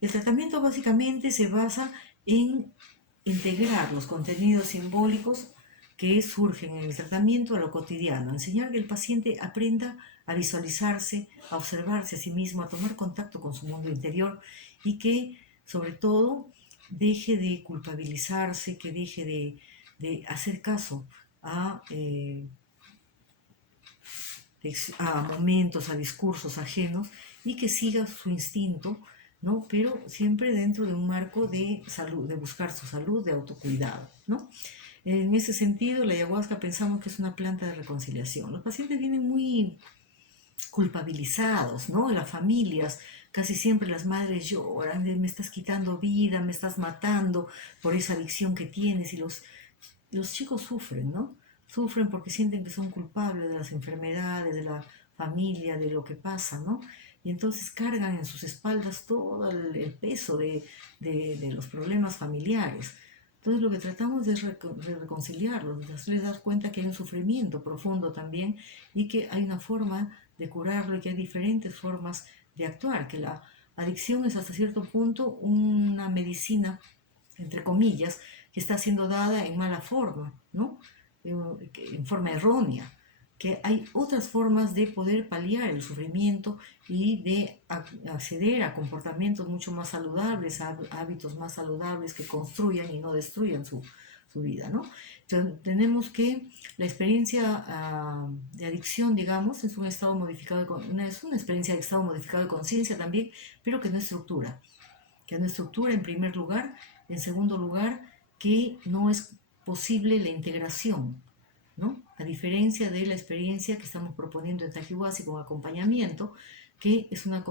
El tratamiento básicamente se basa en integrar los contenidos simbólicos que surgen en el tratamiento a lo cotidiano, enseñar que el paciente aprenda a visualizarse, a observarse a sí mismo, a tomar contacto con su mundo interior, y que sobre todo deje de culpabilizarse, que deje de hacer caso a momentos, a discursos ajenos, y que siga su instinto, ¿no? Pero siempre dentro de un marco de salud, de buscar su salud, de autocuidado, ¿no? En ese sentido, la ayahuasca pensamos que es una planta de reconciliación. Los pacientes vienen muy culpabilizados, ¿no? Las familias, casi siempre las madres lloran, me estás quitando vida, me estás matando por esa adicción que tienes, y los chicos sufren, ¿no? Sufren porque sienten que son culpables de las enfermedades, de la familia, de lo que pasa, ¿no? Y entonces cargan en sus espaldas todo el peso de los problemas familiares. Entonces lo que tratamos es de reconciliarlos, de hacerles dar cuenta que hay un sufrimiento profundo también, y que hay una forma de curarlo y que hay diferentes formas de actuar, que la adicción es hasta cierto punto una medicina, entre comillas, que está siendo dada en mala forma, ¿no? En forma errónea, que hay otras formas de poder paliar el sufrimiento y de acceder a comportamientos mucho más saludables, a hábitos más saludables que construyan y no destruyan su vida, ¿no? Entonces, tenemos que la experiencia de adicción, digamos, es un estado modificado, es una experiencia de estado modificado de conciencia también, pero que no estructura. Que no estructura en primer lugar, en segundo lugar, que no es posible la integración, ¿no? A diferencia de la experiencia que estamos proponiendo en Tajihuasi con acompañamiento, que es una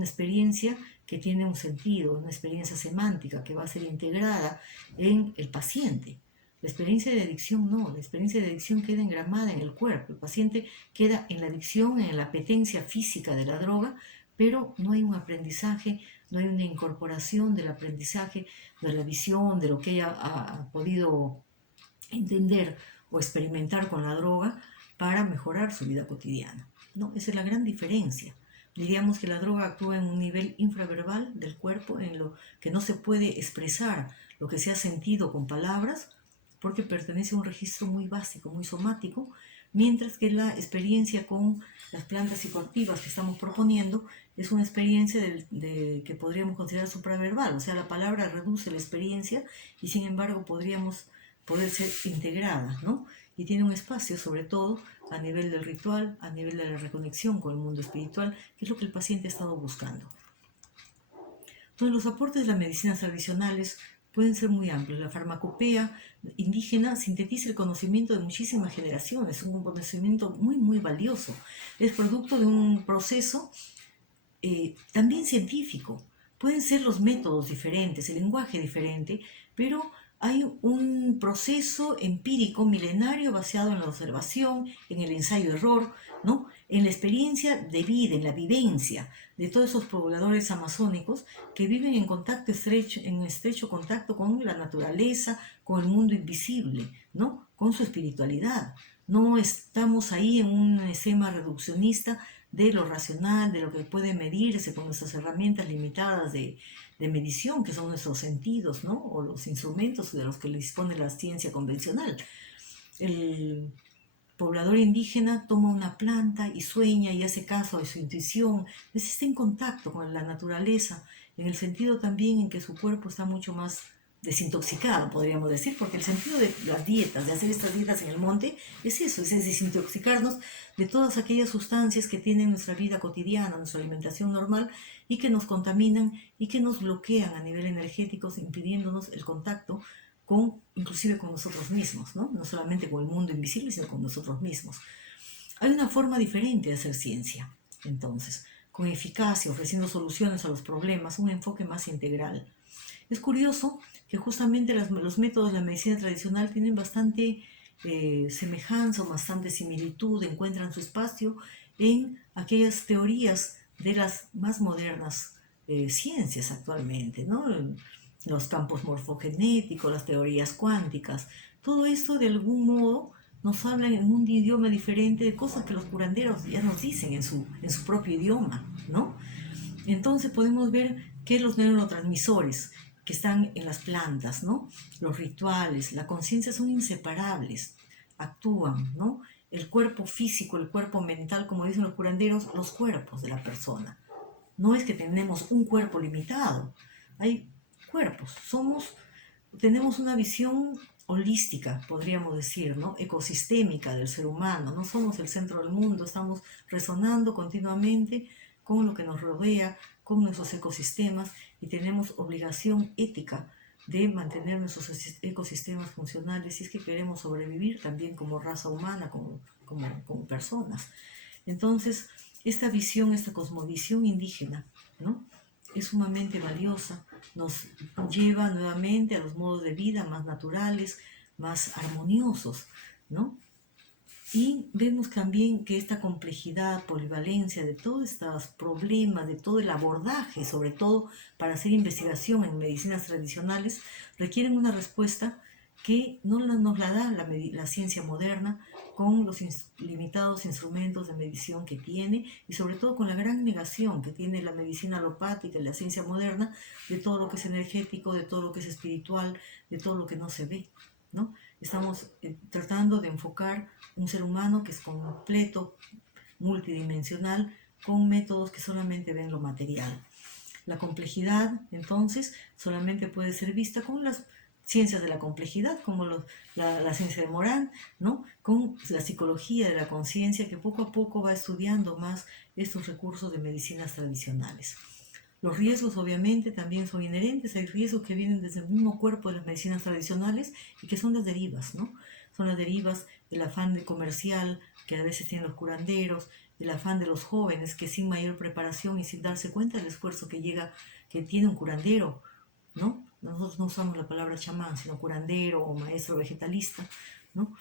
experiencia que tiene un sentido, una experiencia semántica que va a ser integrada en el paciente. La experiencia de adicción no, la experiencia de adicción queda engramada en el cuerpo, el paciente queda en la adicción, en la apetencia física de la droga, pero no hay un aprendizaje, no hay una incorporación del aprendizaje, de la visión, de lo que ella ha podido entender o experimentar con la droga para mejorar su vida cotidiana, ¿no? Esa es la gran diferencia. Diríamos que la droga actúa en un nivel infraverbal del cuerpo, en lo que no se puede expresar lo que se ha sentido con palabras, porque pertenece a un registro muy básico, muy somático, mientras que la experiencia con las plantas psicoactivas que estamos proponiendo es una experiencia que podríamos considerar supraverbal, o sea, la palabra reduce la experiencia y sin embargo poder ser integrada, ¿no? Y tiene un espacio, sobre todo, a nivel del ritual, a nivel de la reconexión con el mundo espiritual, que es lo que el paciente ha estado buscando. Entonces, los aportes de las medicinas tradicionales pueden ser muy amplios. La farmacopea indígena sintetiza el conocimiento de muchísimas generaciones, es un conocimiento muy, muy valioso. Es producto de un proceso también científico. Pueden ser los métodos diferentes, el lenguaje diferente, pero hay un proceso empírico milenario basado en la observación, en el ensayo-error, ¿no? En la experiencia de vida, en la vivencia de todos esos pobladores amazónicos que viven en estrecho contacto con la naturaleza, con el mundo invisible, ¿no? Con su espiritualidad. No estamos ahí en un esquema reduccionista de lo racional, de lo que puede medirse con nuestras herramientas limitadas de medición, que son nuestros sentidos, ¿no? O los instrumentos de los que dispone la ciencia convencional. El poblador indígena toma una planta y sueña y hace caso a su intuición, está en contacto con la naturaleza, en el sentido también en que su cuerpo está mucho más desintoxicado, podríamos decir, porque el sentido de las dietas, de hacer estas dietas en el monte, es eso, es desintoxicarnos de todas aquellas sustancias que tienen nuestra vida cotidiana, nuestra alimentación normal, y que nos contaminan y que nos bloquean a nivel energético, impidiéndonos el contacto inclusive con nosotros mismos, ¿no? No solamente con el mundo invisible, sino con nosotros mismos. Hay una forma diferente de hacer ciencia, entonces, con eficacia, ofreciendo soluciones a los problemas, un enfoque más integral. Es curioso que justamente los métodos de la medicina tradicional tienen bastante semejanza o bastante similitud, encuentran su espacio en aquellas teorías de las más modernas ciencias actualmente, ¿no? Los campos morfogenéticos, las teorías cuánticas, todo esto de algún modo nos hablan en un idioma diferente de cosas que los curanderos ya nos dicen en su propio idioma, ¿no? Entonces podemos ver que los neurotransmisores que están en las plantas, ¿no? Los rituales, la conciencia son inseparables, actúan, ¿no? El cuerpo físico, el cuerpo mental, como dicen los curanderos, los cuerpos de la persona. No es que tenemos un cuerpo limitado, hay cuerpos, tenemos una visión holística, podríamos decir, ¿no? Ecosistémica del ser humano, no somos el centro del mundo, estamos resonando continuamente con lo que nos rodea, con nuestros ecosistemas y tenemos obligación ética de mantener nuestros ecosistemas funcionales si es que queremos sobrevivir también como raza humana, como personas. Entonces, esta visión, esta cosmovisión indígena, ¿no? Es sumamente valiosa, nos lleva nuevamente a los modos de vida más naturales, más armoniosos, ¿no? Y vemos también que esta complejidad, polivalencia de todos estos problemas, de todo el abordaje, sobre todo para hacer investigación en medicinas tradicionales, requieren una respuesta que no nos la da la ciencia moderna con los limitados instrumentos de medición que tiene y sobre todo con la gran negación que tiene la medicina alopática y la ciencia moderna de todo lo que es energético, de todo lo que es espiritual, de todo lo que no se ve, ¿no? Estamos tratando de enfocar un ser humano que es completo, multidimensional, con métodos que solamente ven lo material. La complejidad, entonces, solamente puede ser vista con las ciencias de la complejidad, como la ciencia de Morán, ¿no? Con la psicología de la conciencia, que poco a poco va estudiando más estos recursos de medicinas tradicionales. Los riesgos obviamente también son inherentes, hay riesgos que vienen desde el mismo cuerpo de las medicinas tradicionales y que son las derivas, ¿no? Son las derivas del afán de comercial que a veces tienen los curanderos, del afán de los jóvenes que sin mayor preparación y sin darse cuenta del esfuerzo que tiene un curandero, ¿no? Nosotros no usamos la palabra chamán, sino curandero o maestro vegetalista, ¿no?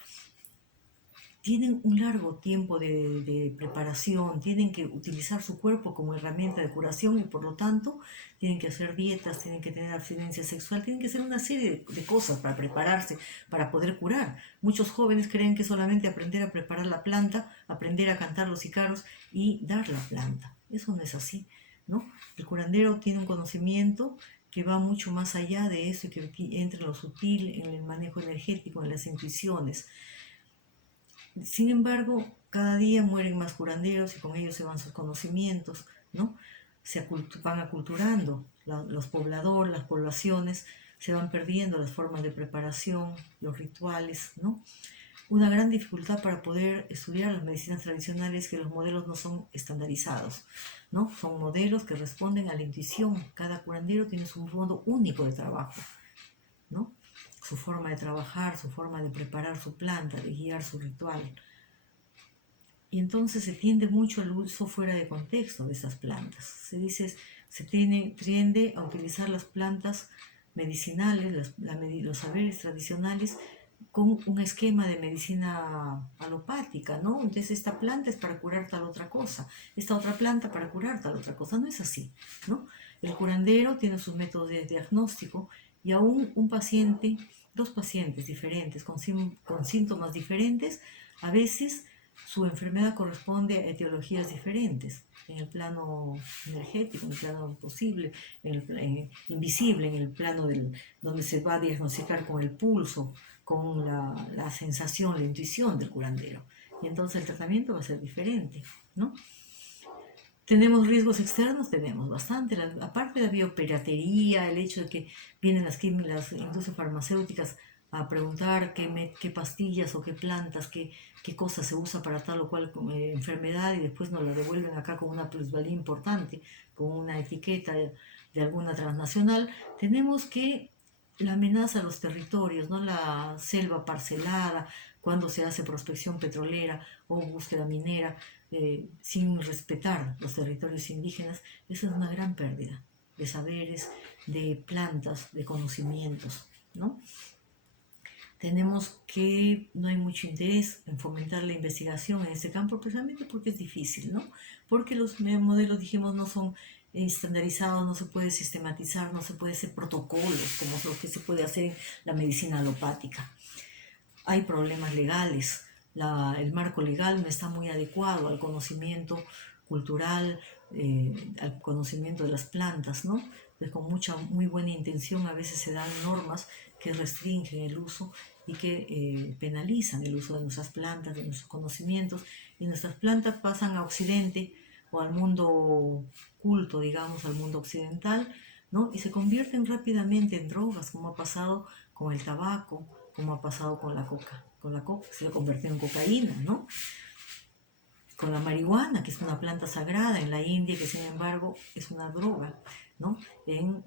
Tienen un largo tiempo de preparación, tienen que utilizar su cuerpo como herramienta de curación y por lo tanto tienen que hacer dietas, tienen que tener abstinencia sexual, tienen que hacer una serie de cosas para prepararse, para poder curar. Muchos jóvenes creen que solamente aprender a preparar la planta, aprender a cantar los icaros y dar la planta. Eso no es así, ¿no? El curandero tiene un conocimiento que va mucho más allá de eso y que entra en lo sutil, en el manejo energético, en las intuiciones. Sin embargo, cada día mueren más curanderos y con ellos se van sus conocimientos, ¿no? Van aculturando los pobladores, las poblaciones, se van perdiendo las formas de preparación, los rituales, ¿no? Una gran dificultad para poder estudiar las medicinas tradicionales es que los modelos no son estandarizados, ¿no? Son modelos que responden a la intuición. Cada curandero tiene su modo único de trabajo, ¿no? Su forma de trabajar, su forma de preparar su planta, de guiar su ritual. Y entonces se tiende mucho al uso fuera de contexto de estas plantas. Tiende a utilizar las plantas medicinales, los saberes tradicionales, con un esquema de medicina alopática, ¿no? Entonces esta planta es para curar tal otra cosa, esta otra planta para curar tal otra cosa. No es así, ¿no? El curandero tiene sus métodos de diagnóstico y aún un paciente, dos pacientes diferentes, con síntomas diferentes, a veces su enfermedad corresponde a etiologías diferentes, en el plano energético, en el plano posible, invisible, en el plano donde se va a diagnosticar con el pulso, con la sensación, la intuición del curandero. Y entonces el tratamiento va a ser diferente, ¿no? ¿Tenemos riesgos externos? Tenemos bastante. Aparte de la biopiratería, el hecho de que vienen las industrias farmacéuticas a preguntar qué pastillas o qué plantas, qué cosas se usa para tal o cual enfermedad y después nos la devuelven acá con una plusvalía importante, con una etiqueta de alguna transnacional, tenemos que la amenaza a los territorios, ¿no? La selva parcelada, cuando se hace prospección petrolera o búsqueda minera, sin respetar los territorios indígenas, esa es una gran pérdida de saberes, de plantas, de conocimientos, ¿no? Tenemos que no hay mucho interés en fomentar la investigación en este campo, precisamente porque es difícil, ¿no? Porque los modelos, dijimos, no son estandarizados, no se puede sistematizar, no se puede hacer protocolos como lo que se puede hacer en la medicina alopática. Hay problemas legales, el marco legal no está muy adecuado al conocimiento cultural, al conocimiento de las plantas, ¿no? Pues con muy buena intención a veces se dan normas que restringen el uso y que penalizan el uso de nuestras plantas, de nuestros conocimientos, y nuestras plantas pasan a Occidente o al mundo culto, digamos, al mundo occidental, ¿no? Y se convierten rápidamente en drogas, como ha pasado con el tabaco, como ha pasado con la coca. Con la coca se convirtió en cocaína, ¿no? Con la marihuana, que es una planta sagrada en la India, que sin embargo es una droga, ¿no?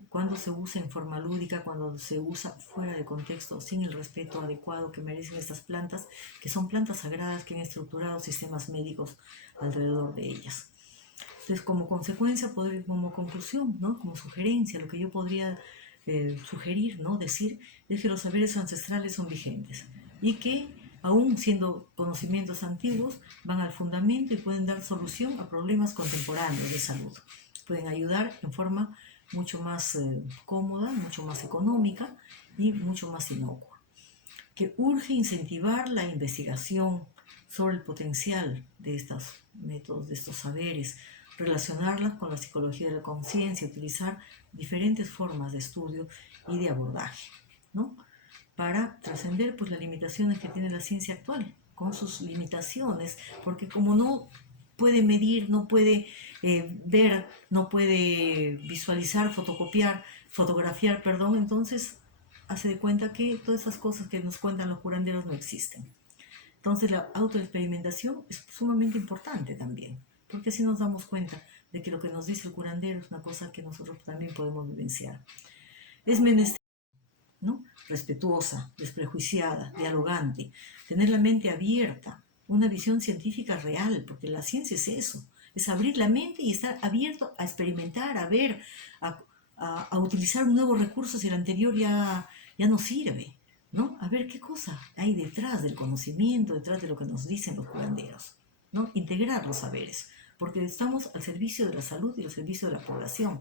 Cuando se usa en forma lúdica, cuando se usa fuera de contexto, sin el respeto adecuado que merecen estas plantas, que son plantas sagradas que han estructurado sistemas médicos alrededor de ellas. Entonces, como consecuencia, como conclusión, ¿no? Como sugerencia, lo que yo podría sugerir, ¿no? Decir, es que los saberes ancestrales son vigentes y que, aún siendo conocimientos antiguos, van al fundamento y pueden dar solución a problemas contemporáneos de salud. Pueden ayudar en forma mucho más cómoda, mucho más económica y mucho más inocua. Que urge incentivar la investigación sobre el potencial de estos métodos, de estos saberes, relacionarlas con la psicología de la conciencia, utilizar diferentes formas de estudio y de abordaje, ¿no? para trascender pues las limitaciones que tiene la ciencia actual, con sus limitaciones, porque como no puede medir, no puede ver, no puede visualizar, fotografiar, perdón, entonces hace de cuenta que todas esas cosas que nos cuentan los curanderos no existen. Entonces la autoexperimentación es sumamente importante también, porque así nos damos cuenta de que lo que nos dice el curandero es una cosa que nosotros también podemos vivenciar. Es menester, ¿no? Respetuosa, desprejuiciada, dialogante, tener la mente abierta, una visión científica real, porque la ciencia es eso, es abrir la mente y estar abierto a experimentar, a ver, a utilizar un nuevo recurso si el anterior ya no sirve, ¿no? A ver qué cosa hay detrás del conocimiento, detrás de lo que nos dicen los curanderos, ¿no? Integrar los saberes, porque estamos al servicio de la salud y al servicio de la población.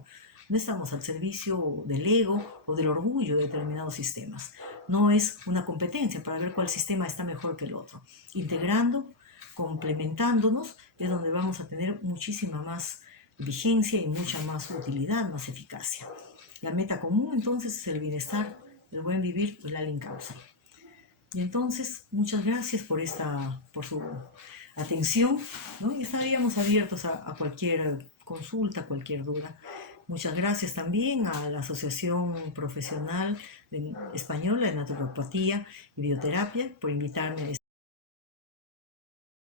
No estamos al servicio del ego o del orgullo de determinados sistemas. No es una competencia para ver cuál sistema está mejor que el otro. Integrando, complementándonos, es donde vamos a tener muchísima más vigencia y mucha más utilidad, más eficacia. La meta común entonces es el bienestar, el buen vivir, el alma in causa. Y entonces, muchas gracias por su atención, ¿no? Y estaríamos abiertos a cualquier consulta, cualquier duda. Muchas gracias también a la Asociación Profesional Española de Naturopatía y Bioterapia por invitarme a